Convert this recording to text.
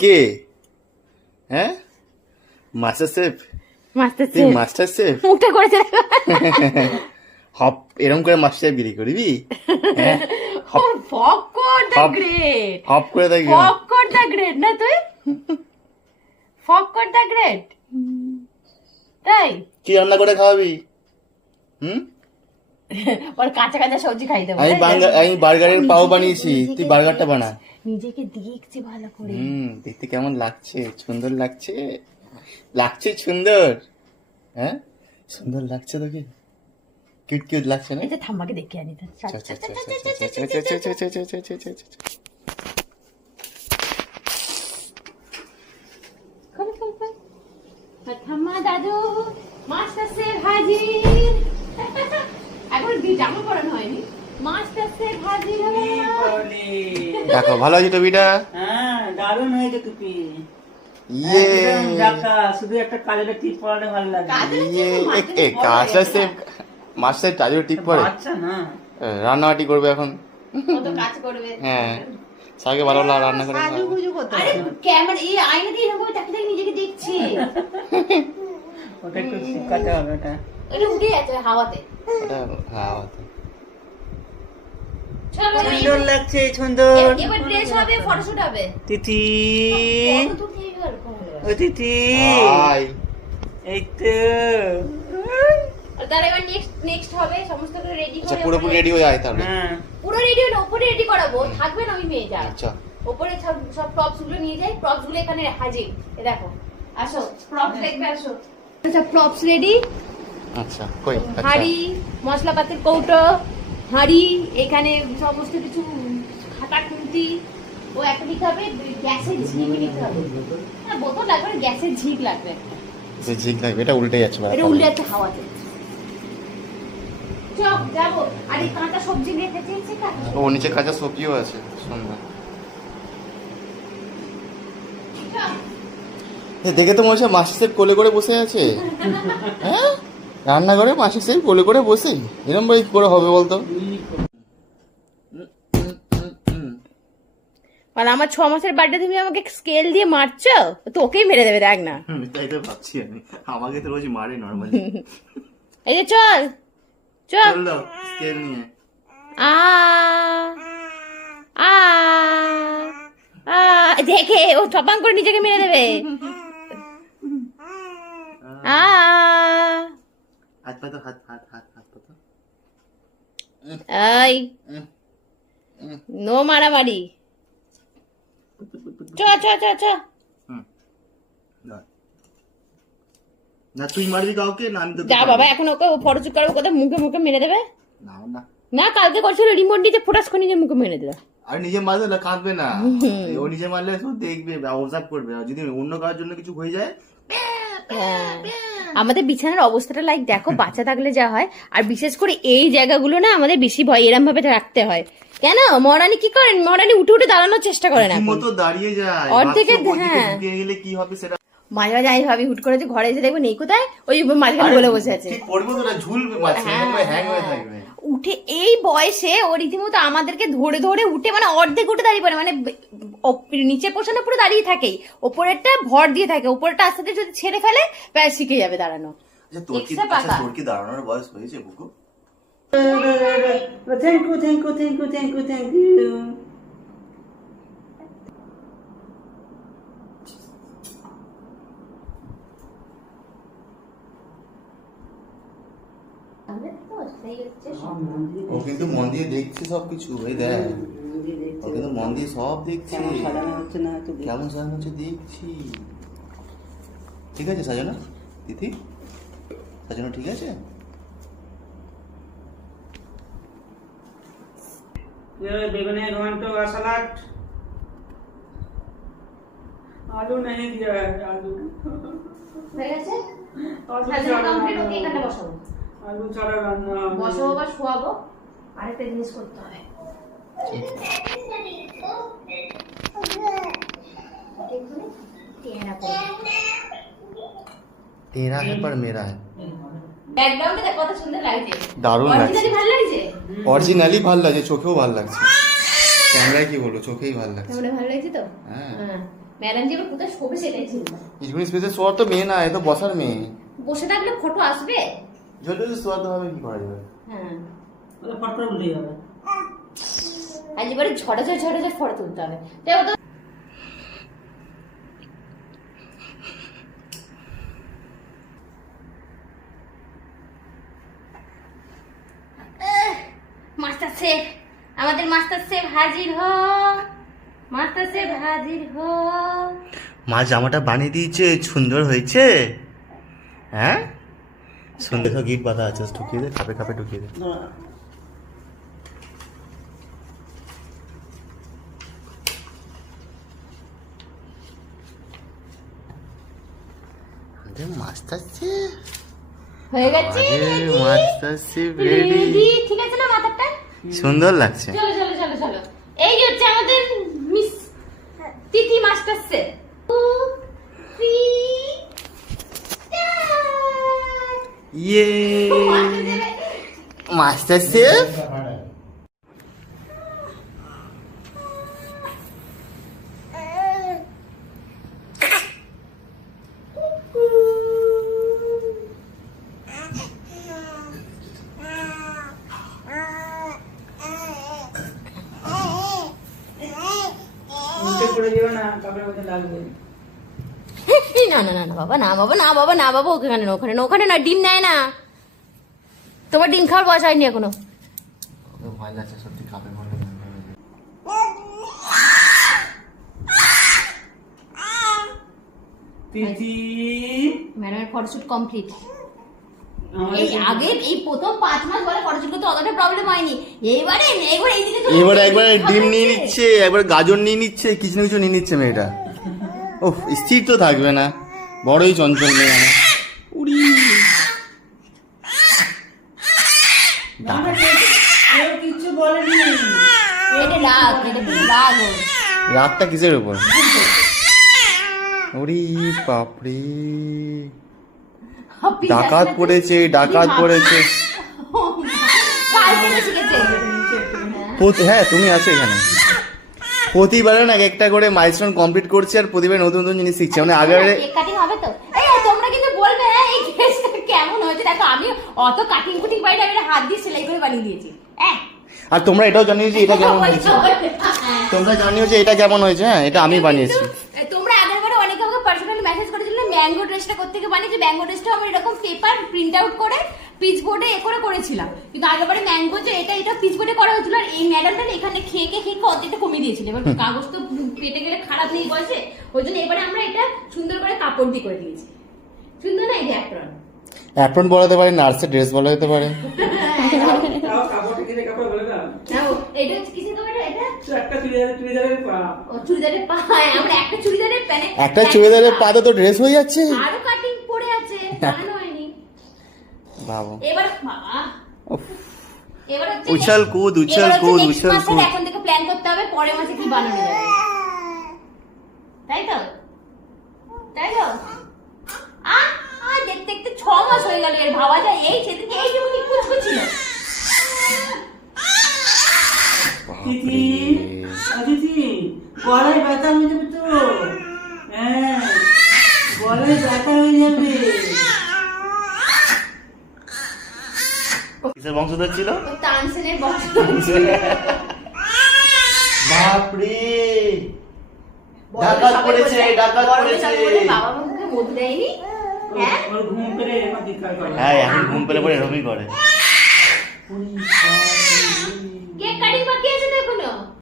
কে? হ্যাঁ, master chef. তুই master chef মুখটা করেছে হপ এরকম করে মাস্টার বিক্রি করবি? হ্যাঁ, ফকর দ্য গ্রেট, হপ করে দেখবি। ফকর দ্য গ্রেট না তুই? ফকর দ্য গ্রেট, তাই? কি রান্না করে খাওয়াবি? ওর কাঁচা কাঁচা সবজি খাই দেবো। আমি বার্গারের পাও বানিয়েছি, তুই বার্গারটা বানা। নিজেকে দেখছি ভালো করে। দেখতে কেমন লাগছে? সুন্দর লাগছে, লাগছে সুন্দর। হ্যাঁ, সুন্দর লাগছে তোকে, কিউট কিউট লাগছে না? এটা থাম্মাকে দেখে আনি। থাম্মা দাদু মাস্টার শেফ হাজির। এখন জামা পরানো হয়নি, মাস্টার শেফ হাজির। দেখো ভালো আছে টুপিটা? হ্যাঁ, দারুণ হয়েছে টুপি। ইয়ে শুধু একটা কাজের টিপ পরালে ভালো লাগে। মাস্টার শেফ, মাস্টার টাজের টিপ পরে আচ্ছা না, রান্নাবাটি করবে এখন। কত কাজ করবে। হ্যাঁ, সাকে ভালো রান্না করে খাওয়াবে। আরে ক্যামেরা এই আয়না দিয়ে এরকম তাকিয়ে তাকিয়ে নিজেকে দেখছি। ওটা একটু শিখাতে হবে। এটা উঠে যাচ্ছে হাওয়াতে। এটা হাওয়াতে সুন্দর লাগছে, সুন্দর। এবার ড্রেস হবে, ফটোশুট হবে। তিথি, ও তিথি, হাই। এই তো তার এবার নেক্সট হবে সমস্ত কিছু রেডি আচ্ছা, করে। পুরোপুরি রেডি হয়ে যায় তাহলে? হ্যাঁ, পুরো রেডি হলো, উপরে রেডি করাবো, থাকবে না ওই মেয়েটা। আচ্ছা, উপরে সব প্রপস গুলো নিয়ে যাই, প্রপস গুলো এখানে হাজির। এ দেখো, আসো প্রপস দেখবে, আসো। আচ্ছা, প্রপস রেডি। আচ্ছা, কই? আচ্ছা, হাঁড়ি, মশলাপাতির কৌটো, হাঁড়ি, এখানে সমস্ত কিছু খাতা খুন্তি। ও একটা নিতে হবে, গ্যাসের ঝিক নিতে হবে। না বোতল লাগবে না, গ্যাসের ঝিক লাগবে। যে ঝিক লাগবে, এটা উল্টে যাচ্ছে এটা উল্টে যাচ্ছে হাওয়াতে। চল যাবো। আর এই কাঁচা সবজি রেখে দিয়েছি কাটা। ও নিচে কাঁচা সবজিও আছে, সুন্দর। দেখে তো মনে হচ্ছে মাসি শেফ কোলে করে বসে আছে। হ্যাঁ, রান্না করে মাসি শেফ কোলে করে বসে এরকম ভাবে কি করে হবে বলতো? আর আমার 6 মাসের বার্থডে তুমি আমাকে স্কেল দিয়ে মারছো, তো ওকেই মেরে দেবে, দেখ না। তাই তো ভাবছি আমি, আমাকে তো রোজ মারে নরমালি। এই যে চল চল চল স্কেল নিয়ে। আ আ আ দেখে ও চপাং করে নিজেকে মেরে দেবে। আ হাত পাতো, হাত হাত হাত হাত পাতো। এই নো মারামারি। চ চ চ চ। না তুই মারবি কাউকে? না আমি তো যা বাবা, এখন ওকে ফটোশুট করবো, কোথায় মুখে মুখে মেরে দেবে। না না না, কালকে করছিল রিমোট নিতে ফোটাস করে নিজের মুখে মেরে দিল। আর নিজে মারলে না কাঁদবে না, ও নিজে মারলে শুধু দেখবে, অবজার্ভ করবে। আর যদি অন্য কারোর জন্য কিছু হয়ে যায়, আমাদের বিছানার অবস্থাটা লাইক দেখো, বাচ্চা থাকলে যা হয়। আর বিশেষ করে এই জায়গাগুলো না আমাদের বেশি ভয়, এরম ভাবে রাখতে হয়। কেন মহারানী কি করেন, মহারানী উঠে উঠে দাঁড়ানোর চেষ্টা করেন, মতো দাঁড়িয়ে যায়। অর্ধেকে। হ্যাঁ, গেলে কি হবে সেটা মাঝে মাঝে আমি ভাবি, হুট করে যে ঘরে এসে দেখবো নেই কোথায়, ওই মাঝখানে বলে বসে আছে। ঠিক পড়বো তো না, ঝুলবে মাঝে, হ্যাং হয়ে থাকবে। উঠে এই বয়সে ও রীতিমতো আমাদেরকে ধরে ধরে উঠে, মানে অর্ধেক উঠে দাঁড়িয়ে পড়ে, মানে নিচের পোর্শনে পুরো দাঁড়িয়ে থাকেই, ওপরেরটা ভর দিয়ে থাকে, ওপরেরটা আস্তে আস্তে যদি ছেড়ে ফেলে প্রায় শিখে যাবে দাঁড়ানো। তোর কি দাঁড়ানোর বয়স হয়েছে বুকু? Thank you, thank you, thank you, thank you, thank you. ও কিন্তু মন দিয়ে দেখছে সবকিছু, এই দেখ, ও কিন্তু মন দিয়ে সব দেখছে। কেমন সাজানো হচ্ছে না একটু কেমন সাজানো হচ্ছে দেখছি। ঠিক আছে সাজানো? তিথি, সাজানো ঠিক আছে? বেগুনের ঘন্ট আর সালাড। आलू नहीं दिया है, आलू হয়ে গেছে, आलू সাজানো छाड़ा কমপ্লিট। ওকে এখানে বসাবো, आलू छाड़ा रान्ना বসাবো বা শোয়াবো। আরেকটা জিনিস করতে হবে, तेरा है पर मेरा है। ব্যাকগ্রাউন্ডে দেখ কত সুন্দর লাগছে, দারুণ লাগছে, অরিজিনালি ভালো লাগছে। অরিজিনালি ভালো লাগছে, চোখেও ভালো লাগছে। ক্যামেরায় কি বলবো, চোখেই ভালো লাগছে। ক্যামেরা ভালো লাগছে তো? হ্যাঁ। হ্যাঁ। ম্যাডাম যে এবার কোথায় শোবে সেটাই চিন্তা। ইসগুনি স্পেসে শোয়ার তো মেয়ে না, এ তো বসার মেয়ে। বসে থাকলে ফটো আসবে। জলদি শোয়াতে হবে, কি করা যাবে? হ্যাঁ ওটা ফট করে উঠে যাবে। আজ এবারে ঝড়ে ফটো তুলতে হবে। তাই ও তো মাস্টার শেফ, আমাদের মাস্টার শেফ হাজির হ, মাস্টার শেফ হাজির হ। মা জামাটা বানিয়ে দিয়েছে, সুন্দর হয়েছে। হ্যাঁ সুন্দর গিট বাঁধা আছে, ঢুকিয়ে দে, খাপে খাপে ঢুকিয়ে দে। মাস্টার শেফ হয়ে গেছে মাস্টার শেফ রেডি। রেডি, ঠিক আছে না মাথাটা? সুন্দর লাগছে। চলো চলো চলো চলো, এই যে হচ্ছে আমাদের মিস তিথি মাস্টার শেফ। 2 3 ইয়ে মাস্টার শেফ। উল্টে পড়ে যাবে না, কাপড়ের মধ্যে লাগবে। না না না না বাবা, না বাবা, না বাবা, না বাবা, ওখানে না, ওখানে না, ওখানে না, ডিম নেয় না। তোমার ডিম খাওয়ার বয়স হয়নি এখনো। ভয় লাগছে সত্যি, খাপে ভরে। তিথি ম্যাডামের ফটোশুট কমপ্লিট। আমাদের এই আগে এই প্রথম 5 মাস পরে ফটোশুট করতে অতটা প্রবলেম হয়নি। এইবারে এইদিকে চলে এবার আসছে। একবার ডিম নিয়ে নিচ্ছে, একবার গাজর নিয়ে নিচ্ছে, কিছু না কিছু নিয়ে নিচ্ছে মেয়েটা। ওহ, স্থির তো থাকবে না, বড়ই চঞ্চল মেয়ে আমার। উড়ি না, কেউ কিচ্ছু বলেনি। এটা রাগ, এটা পুরো রাগ ওর। রাতটা কিসের উপর? ওরে বাপরে, ডাকাত পড়েছে, ডাকাত পড়েছে। কাল থেকে শিখেছে। হ্যাঁ তুমি আছো এখানে। প্রতিবারে না একটা করে মাইলস্টোন কমপ্লিট করছে, আর প্রতিবার নতুন নতুন জিনিস শিখছে। মানে আগে কেক কাটিং হবে তো? এই তোমরা কিন্তু বলবে হ্যাঁ এই কেকটা কেমন হয়েছে। দেখো আমি অত কাটিং কুটিং পাইনি, আমি হাত দিয়ে সেলাই করে বানিয়ে দিয়েছি। আর তোমরা এটাও জানিও যে এটা কেমন হয়েছে, তোমরা জানিও যে এটা কেমন হয়েছে। হ্যাঁ এটা আমি বানিয়েছি। তোমরা আগের বারে অনেকে আমাকে পার্সোনালি মেসেজ করেছিলে ম্যাঙ্গো ড্রেসটা কোত্থেকে বানিয়েছি। ম্যাঙ্গো ড্রেসটা আমি এরকম পেপার প্রিন্ট আউট করে পিচ বোর্ডে করেছিলাম, কিন্তু আগেরবারে ম্যাঙ্গো যে এটা পিচ বোর্ডে করা হয়েছিল। আর এই ম্যাডামটা এখানে খেয়ে অর্ধেকটা কমিয়ে দিয়েছিল। এবার কাগজ তো পেটে গেলে খারাপ নেই বয়সে, ওই জন্য এবারে আমরা এটা সুন্দর করে কাপড় দিয়ে করে দিয়েছি। সুন্দর না? এই অ্যাপ্রন, অ্যাপ্রন বলাতে পারে, নার্সের ড্রেস বলা যেতে পারে। তাও কাপড়টা কিনে কাপড় বলে দাও। এটা হচ্ছে কিসের কাপড়? এটা তো একটা চুড়িদারের পা। ও চুড়িদারের পা। আমরা একটা চুড়িদারের প্যানে একটা চুড়িদারের পাতে তো ড্রেস হয়ে যাচ্ছে। আরো কাটিং পড়ে আছে, বানানো হয়নি। বাবা এবার বাবা, উফ, এবার হচ্ছে উছল কুদ, উছল এবার হচ্ছে কুদ, next উছল মাসের কুদ। এখন থেকে প্ল্যান করতে হবে পরের মাসে কি বানানো যাবে, তাই তো? তাই তো? দেখতে দেখতে 6 মাস হয়ে গেল। এর ভাবা যায় এই সেদিকে এই যে উনি কুচ ছিল। তিথি, তিথি, গলায় ব্যথা হয়ে যাবে তো। হ্যাঁ, গলায় ব্যথা হয়ে যাবে। কিসের বংশধর ছিল? ও তানসেনের বংশ। বাপরে, ডাকাত পড়েছে, ডাকাত পড়েছে। বাবা মুখে মধু দেয়নি। হ্যাঁ ওর ঘুম পেলে এরকম চিৎকার করে। হ্যাঁ এখন ঘুম পেলে পরে এরকমই করে। উনি